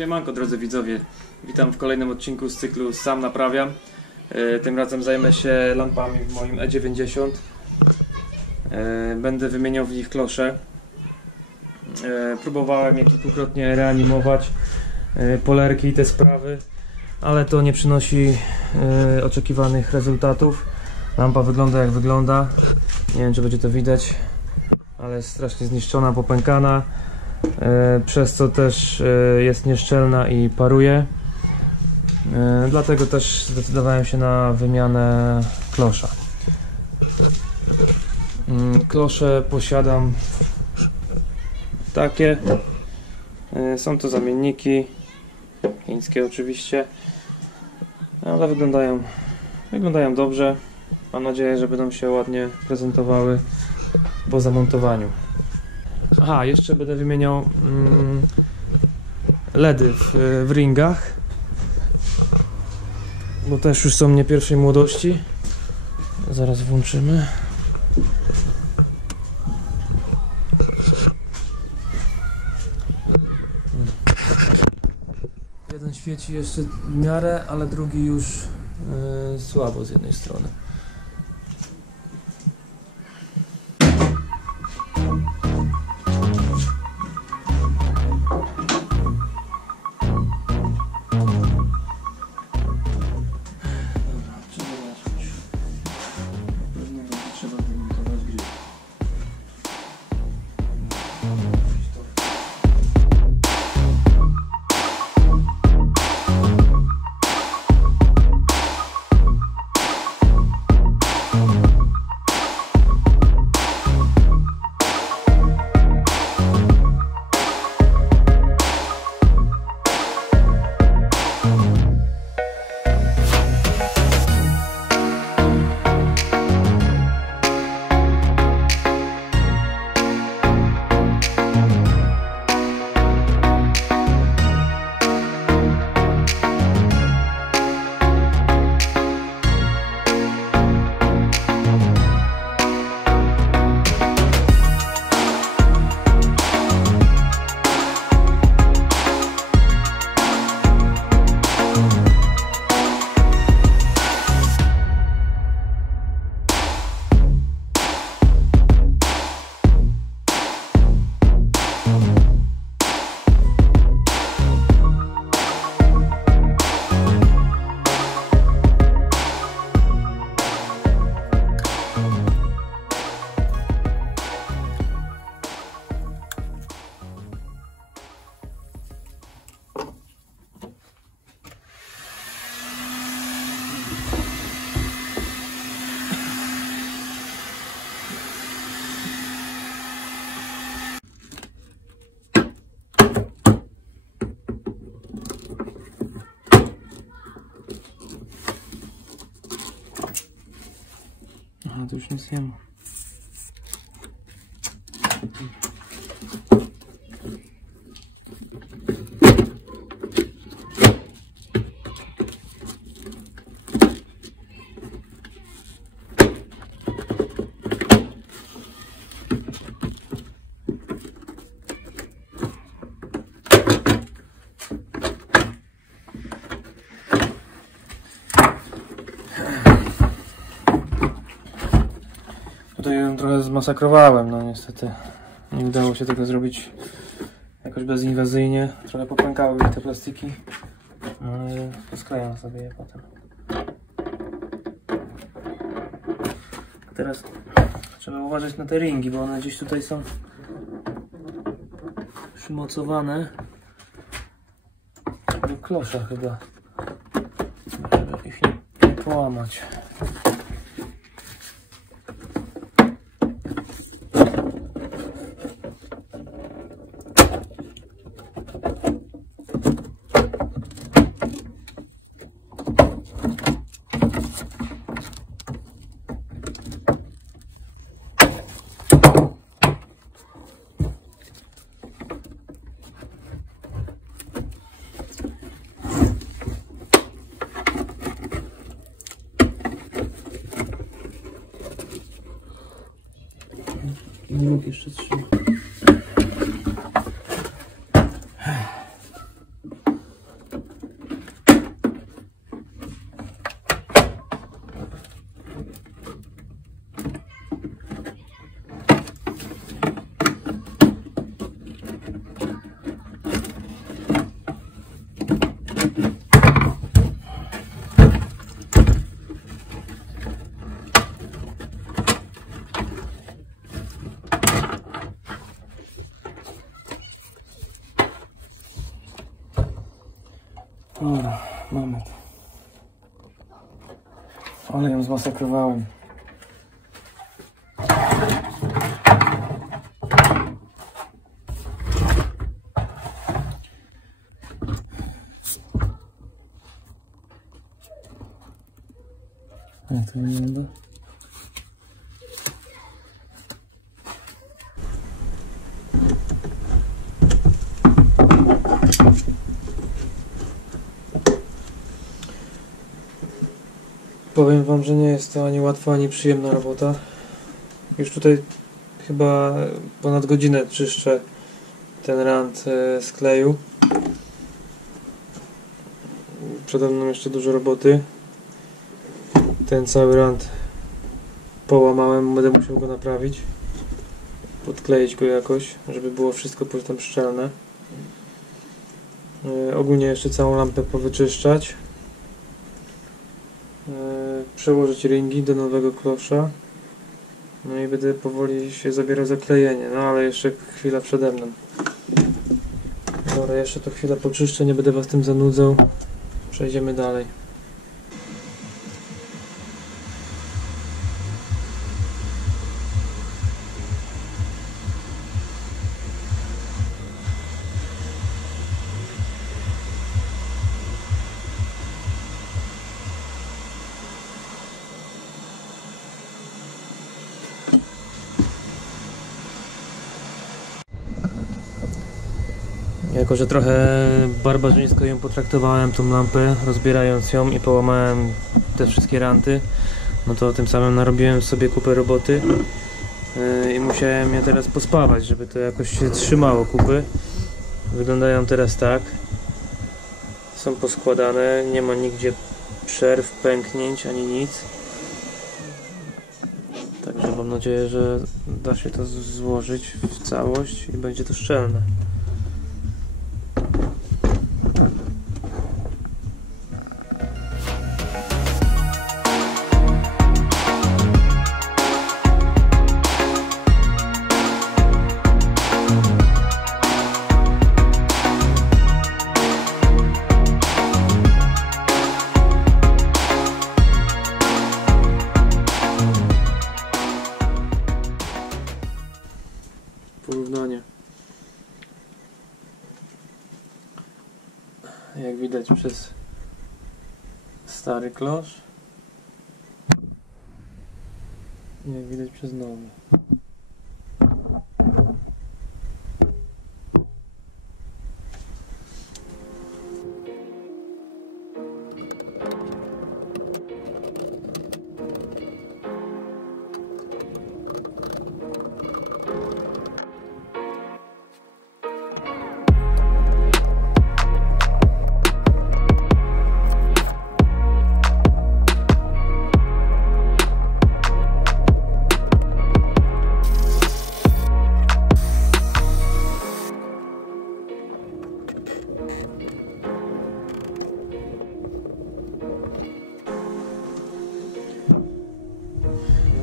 Siemanko drodzy widzowie, witam w kolejnym odcinku z cyklu Sam Naprawiam. Tym razem zajmę się lampami w moim E90. Będę wymieniał w nich klosze. Próbowałem je kilkukrotnie reanimować, polerki i te sprawy, ale to nie przynosi oczekiwanych rezultatów. Lampa wygląda jak wygląda, nie wiem czy będzie to widać, ale jest strasznie zniszczona, popękana, przez co też jest nieszczelna i paruje. Dlatego też zdecydowałem się na wymianę klosza. Klosze posiadam takie. Są to zamienniki chińskie oczywiście, ale wyglądają dobrze. Mam nadzieję, że będą się ładnie prezentowały po zamontowaniu. Aha, jeszcze będę wymieniał LEDy w ringach, bo też już są nie pierwszej młodości. Zaraz włączymy. Jeden świeci jeszcze w miarę, ale drugi już słabo z jednej strony. Aha, to już nic nie ma. Tutaj ją trochę zmasakrowałem, no niestety nie udało się tego zrobić jakoś bezinwazyjnie. Trochę popękały te plastiki, ale posklejam sobie je potem. Teraz trzeba uważać na te ringi, bo one gdzieś tutaj są przymocowane do klosza chyba, żeby ich nie połamać. Nóg jeszcze trzyma. Dobra, mamy to. Ale ją zmasakrowałem. Jak to wygląda? Powiem wam, że nie jest to ani łatwa, ani przyjemna robota. Już tutaj chyba ponad godzinę czyszczę ten rant z kleju. Przede mną jeszcze dużo roboty. Ten cały rant połamałem, będę musiał go naprawić. Podkleić go jakoś, żeby było wszystko potem szczelne. Ogólnie jeszcze całą lampę powyczyszczać. Przełożyć ringi do nowego klosza. No i będę powoli się zabierał za klejenie, no ale jeszcze chwila przede mną. Dobra, jeszcze to chwilę poczyszczę, nie będę was tym zanudzał. Przejdziemy dalej. Jako że trochę barbarzyńsko ją potraktowałem, tą lampę, rozbierając ją i połamałem te wszystkie ranty, no to tym samym narobiłem sobie kupę roboty i musiałem je teraz pospawać, żeby to jakoś się trzymało kupy. Wyglądają teraz tak. Są poskładane, nie ma nigdzie przerw, pęknięć ani nic. Także mam nadzieję, że da się to złożyć w całość i będzie to szczelne. Porównanie. Jak widać przez stary klosz, jak widać przez nowy.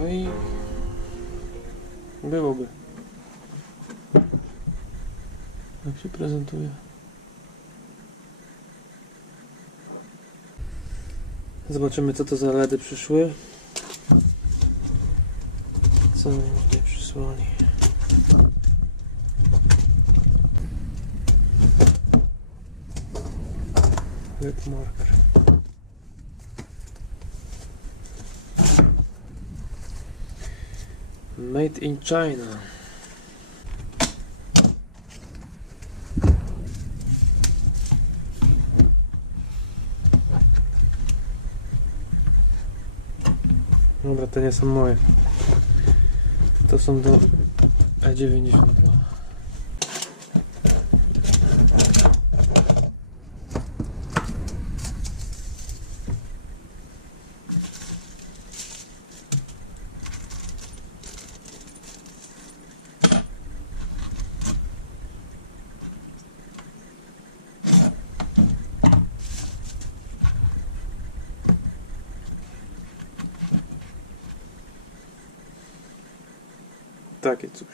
No i byłoby. Jak się prezentuje. Zobaczymy, co to za LEDy przyszły. Co nam tutaj przysłali. Whip marker. Made in China. Dobra, to nie są moje. To są do E92. Takie coś.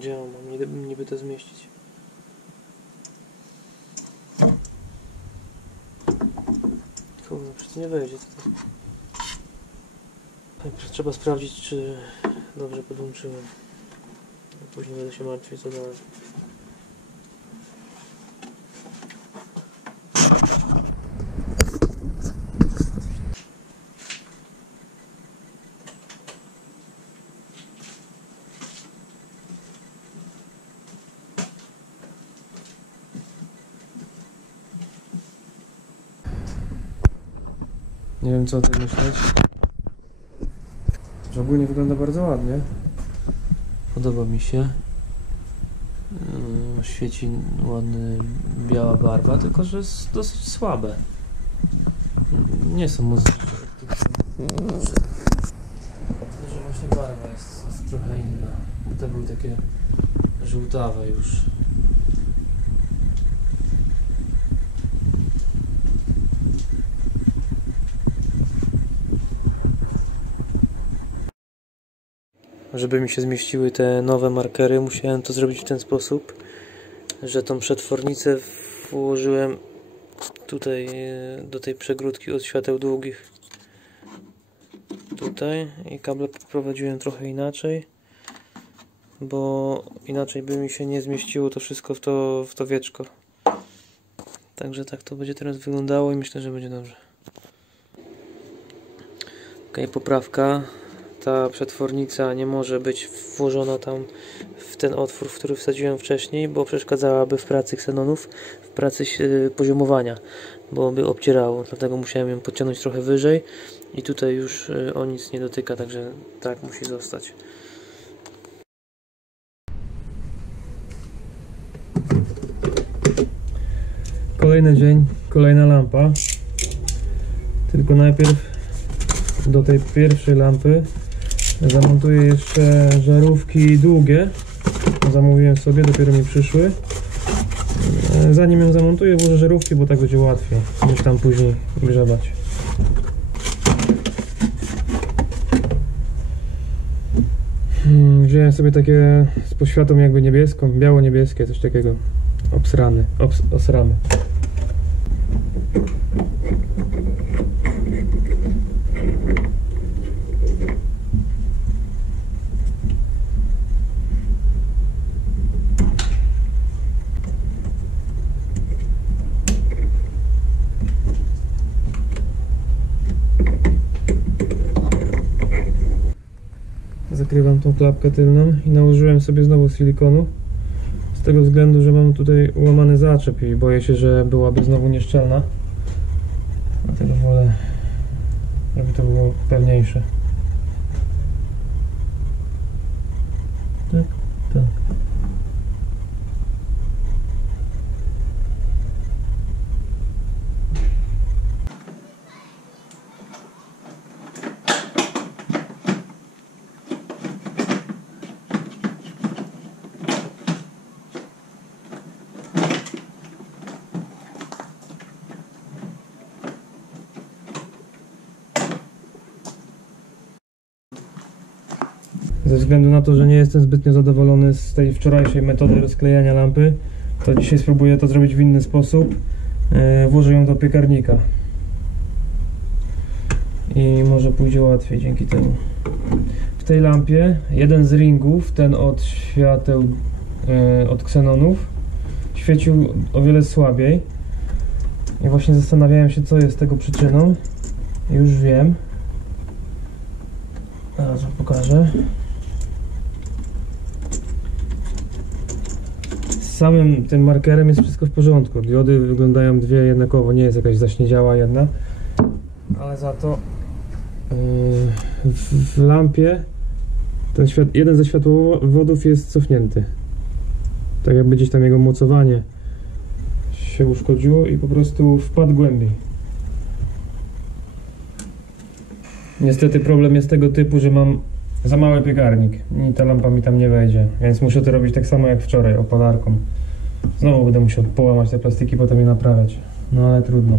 Gdzie on mam niby to zmieścić? Kurwa, przecież nie wejdzie tutaj. Trzeba sprawdzić, czy dobrze podłączyłem. Później będę się martwić, co dalej. Nie wiem, co o tym myśleć. Że ogólnie wygląda bardzo ładnie. Podoba mi się. Świeci ładny biała barwa, tylko że jest dosyć słabe. Nie są mocne. Że właśnie barwa jest trochę inna. Te były takie żółtawe już. Żeby mi się zmieściły te nowe markery, musiałem to zrobić w ten sposób, że tą przetwornicę włożyłem tutaj do tej przegródki od świateł długich. Tutaj i kable poprowadziłem trochę inaczej, bo inaczej by mi się nie zmieściło to wszystko w to wieczko. Także tak to będzie teraz wyglądało i myślę, że będzie dobrze. Ok, poprawka. Ta przetwornica nie może być włożona tam w ten otwór, w który wsadziłem wcześniej, bo przeszkadzałaby w pracy ksenonów, w pracy poziomowania, bo by obcierało. Dlatego musiałem ją podciągnąć trochę wyżej i tutaj już o nic nie dotyka, także tak musi zostać. Kolejny dzień, kolejna lampa. Tylko najpierw do tej pierwszej lampy zamontuję jeszcze żarówki długie. Zamówiłem sobie, dopiero mi przyszły. Zanim ją zamontuję, włożę żarówki, bo tak będzie łatwiej niż tam później grzebać. Wziąłem sobie takie z poświatą jakby niebieską, biało-niebieskie, coś takiego. Osramy. Zakrywam tą klapkę tylną i nałożyłem sobie znowu silikonu z tego względu, że mam tutaj łamany zaczep i boję się, że byłaby znowu nieszczelna, dlatego wolę, żeby to było pewniejsze. Tak, tak. Ze względu na to, że nie jestem zbytnio zadowolony z tej wczorajszej metody rozklejania lampy, to dzisiaj spróbuję to zrobić w inny sposób. Włożę ją do piekarnika i może pójdzie łatwiej dzięki temu. W tej lampie jeden z ringów, ten od świateł, od ksenonów, świecił o wiele słabiej i właśnie zastanawiałem się, co jest tego przyczyną. Już wiem. Zaraz wam pokażę. Z samym tym markerem jest wszystko w porządku. Diody wyglądają dwie jednakowo, nie jest jakaś zaśniedziała jedna, ale za to w lampie ten jeden ze światłowodów jest cofnięty. Tak jakby gdzieś tam jego mocowanie się uszkodziło i po prostu wpadł głębiej. Niestety problem jest tego typu, że mam za mały piekarnik i ta lampa mi tam nie wejdzie, więc muszę to robić tak samo jak wczoraj, opalarką. Znowu będę musiał połamać te plastiki, potem je naprawiać. No ale trudno.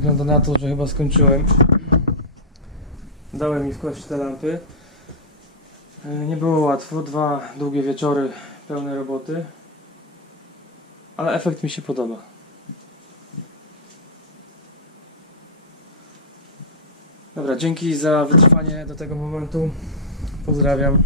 wygląda na to, że chyba skończyłem. Dałem mi wkłaść te lampy. Nie było łatwo, 2 długie wieczory pełne roboty, ale efekt mi się podoba. Dobra, dzięki za wytrwanie do tego momentu. Pozdrawiam.